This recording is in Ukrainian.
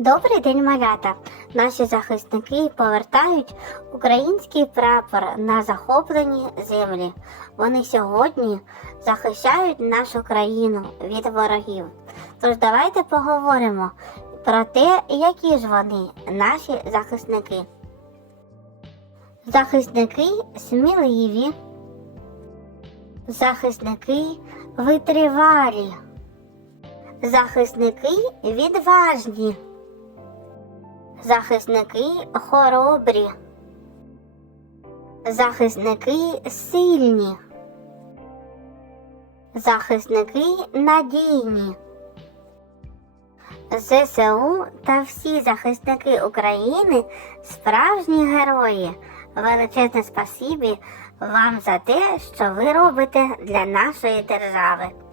Добрий день, малята! Наші захисники повертають український прапор на захоплені землі. Вони сьогодні захищають нашу країну від ворогів. Тож давайте поговоримо про те, які ж вони, наші захисники. Захисники сміливі, захисники витривалі, захисники відважні. Захисники хоробрі, захисники сильні, захисники надійні. ЗСУ та всі захисники України справжні герої. Величезне спасібі вам за те, що ви робите для нашої держави.